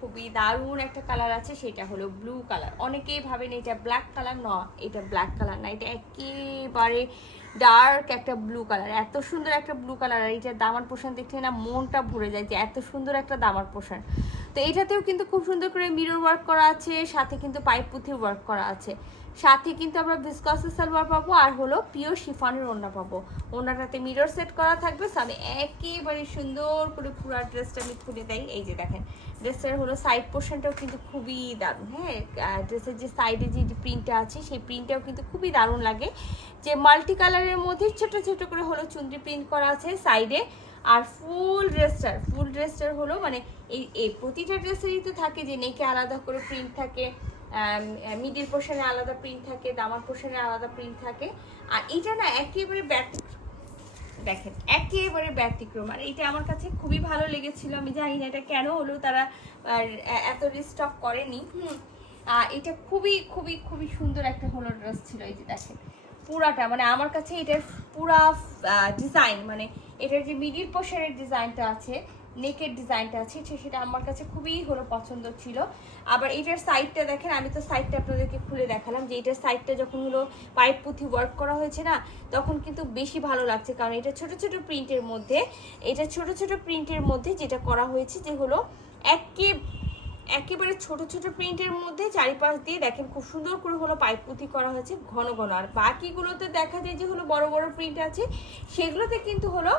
খুবই দারুণ একটা কালার আছে, সেটা হলো ব্লু কালার। অনেকেই ভাবেন এটা ব্ল্যাক কালার, না এটা ব্ল্যাক কালার না, এটা একেবারে ডার্ক একটা ব্লু কালার। এত সুন্দর একটা ব্লু কালার, আর এইটার দামার পোশান দেখতে না মনটা ভরে যায় যে এত সুন্দর একটা দামার পোশান। তো এটাতেও কিন্তু খুব সুন্দর করে মিরর ওয়ার্ক করা আছে, সাথে কিন্তু পাইপ পুঁথির ওয়ার্ক করা আছে, সাথে কিন্তু আমরা ভিসকসের সালোয়ার পাবো, আর হলো পিওর শিফনের ওড়না পাবো। ওড়নাটাতে মিরর সেট করা থাকবে। আমি একেবারে সুন্দর করে পুরো ড্রেসটা আমি খুলে দেই। এই যে দেখেন ড্রেসটার হলো সাইড পোর্শনটাও কিন্তু খুবই দারুণ। হ্যাঁ, ড্রেসের যে সাইডে যে প্রিন্টটা আছে সেই প্রিন্টটাও কিন্তু খুবই দারুণ লাগে, যে মাল্টি কালারের মধ্যে ছোট ছোট করে হলো চুনরি প্রিন্ট করা আছে সাইডে। আর ফুল ড্রেসটার হলো মানে এই প্রতিটা ড্রেসেরই তো থাকে যে নেকে আলাদা করে প্রিন্ট থাকে, মিডিল পোর্শনে আলাদা প্রিন্ট থাকে, দামার পোর্শনে আলাদা প্রিন্ট থাকে। আর এটা না একেবারে দেখেন একেবারে ব্যতিক্রম। আর এটা আমার কাছে খুবই ভালো লেগেছিল। আমি জানি না এটা কেন হলো তারা এত রিস্টক করেনি। এটা খুবই খুবই খুবই সুন্দর একটা হলো ড্রেস ছিল। এই যে দেখেন পুরাটা, মানে আমার কাছে এটার পুরা ডিজাইন, মানে এটার যে মিডিল পোর্শনের ডিজাইনটা আছে, নেকের ডিজাইনটা আছে, সেটা আমার কাছে খুবই হলো পছন্দ ছিল। আবার এটার সাইডটা দেখেন, আমি তো সাইডটা আপনাদেরকে খুলে দেখালাম যে এটার সাইডটা যখন হলো পাইপ পুঁথি ওয়ার্ক করা হয়েছে না, তখন কিন্তু বেশি ভালো লাগছে, কারণ এটা ছোট ছোট প্রিন্টের মধ্যে, যেটা করা হয়েছে যে হলো একেবারে ছোট ছোট প্রিন্টের মধ্যে চারিপাশ দিয়ে দেখেন খুব সুন্দর করে হলো পাইপ পুঁথি করা হয়েছে ঘন ঘন। আর বাকিগুলোতে দেখা যায় যে হলো বড় বড় প্রিন্ট আছে, সেগুলোতে কিন্তু হলো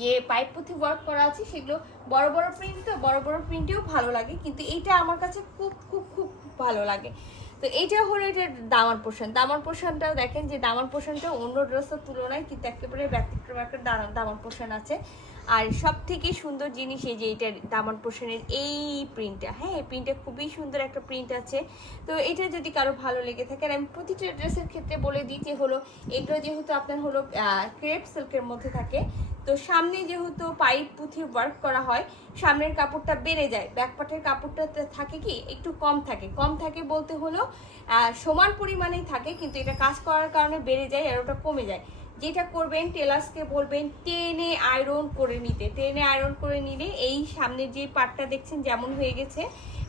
যে পাইপ পুঁথি ওয়ার্ক করা আছে সেগুলো বড় বড় প্রিন্ট, তো বড় বড় প্রিন্টেও ভালো লাগে, কিন্তু এইটা আমার কাছে খুব খুব খুব ভালো লাগে। তো এইটা হলো এটার দামার পোর্শনটাও দেখেন যে দামার পোর্শনটা অন্য ড্রেসের তুলনায় কিন্তু একেবারে ব্যতিক্রম একটা দামার পোর্শন আছে। আর সব থেকে সুন্দর জিনিস এই যে এটার দামার পোর্শনের এই প্রিন্টটা, হ্যাঁ এই প্রিন্টটা খুবই সুন্দর একটা প্রিন্ট আছে। তো এটা যদি কারো ভালো লেগে থাকে, আর আমি প্রতিটা ড্রেসের ক্ষেত্রে বলে দিই যে হলো এগুলো যেহেতু আপনার হলো ক্রেপ সিল্কের মধ্যে থাকে, তো সামনে যেহেতু পাইপ পুঁথির ওয়ার্ক করা হয়, সামনের কাপড়টা বেড়ে যায়, ব্যাকপার্টের কাপড়টা থাকে কি একটু কম থাকে বলতে হলো সমান পরিমাণেই থাকে, কিন্তু এটা কাজ করার কারণে বেড়ে যায় আর ওটা কমে যায়। যেটা করবেন টেলার্সকে বলবেন টেনে আয়রন করে নিলে এই সামনের যে পার্টটা দেখছেন যেমন হয়ে গেছে,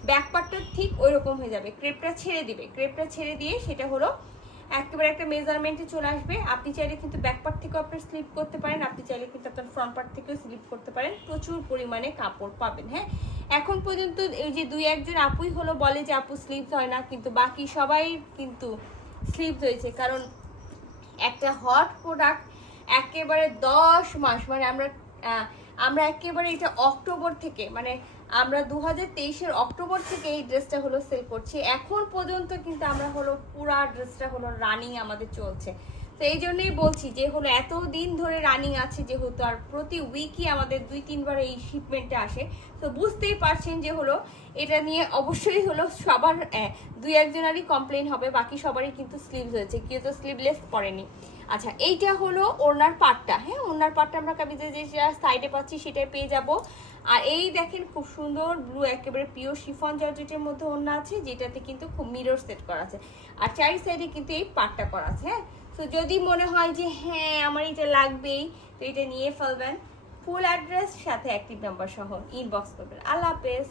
ব্যাক পার্টটা ঠিক ওই রকম হয়ে যাবে। ক্রেপটা ছেড়ে দিয়ে সেটা হলো একেবারে একটা মেজারমেন্টে চলে আসবে। আপনি চাইলে কিন্তু ব্যাক পার্ট থেকেও আপনি স্লিপ করতে পারেন, আপনি চাইলে কিন্তু আপনার ফ্রন্ট পার্ট থেকেও স্লিপ করতে পারেন, প্রচুর পরিমাণে কাপড় পাবেন। হ্যাঁ, এখন পর্যন্ত এই যে 2-1 আপুই হলো বলে যে আপু স্লিপস হয় না, কিন্তু বাকি সবাই কিন্তু স্লিপস হয়েছে, কারণ একটা হট প্রোডাক্ট একেবারে 10 মাস, মানে আমরা একেবারে এটা অক্টোবর থেকে, মানে আমরা 2023-এর অক্টোবর থেকে এই ড্রেসটা হলো সেল করছি, এখন পর্যন্ত কিন্তু আমরা হলো পুরা ড্রেসটা হলো রানিং আমাদের চলছে। তো এই জন্যই বলছি যে হলো এতদিন ধরে রানিং আছে যেহেতু, আর প্রতি উইকই আমাদের 2-3 বার এই শিপমেন্টে আসে, তো বুঝতেই পারছেন যে হলো এটা নিয়ে অবশ্যই হলো সবার 2-1 জনেরই কমপ্লেন হবে, বাকি সবারই কিন্তু স্লিভস হয়েছে, কেউ তো স্লিভলেস পরেনি। আচ্ছা, এইটা হলো ওড়নার পাটটা। হ্যাঁ, ওড়নার পাটটা আমরা কামিজে যে সাইডে পাচ্ছি সেটাই পেয়ে যাব। আর এই দেখেন খুব সুন্দর ব্লু একেবারে পিওর শিফন জর্জেটের মধ্যে ওড়না আছে, যেটাতে কিন্তু খুব মিরর সেট করা আছে, আর চারি সাইডে কিন্তু এই পাটটা করা আছে। হ্যাঁ, তো যদি মনে হয় যে হ্যাঁ আমার এটা লাগবেই, তো এটা নিয়ে ফেলবেন। ফুল অ্যাড্রেস সাথে অ্যাক্টিভ নাম্বার সহ ইনবক্স করবেন। আল্লাহ হাফেজ।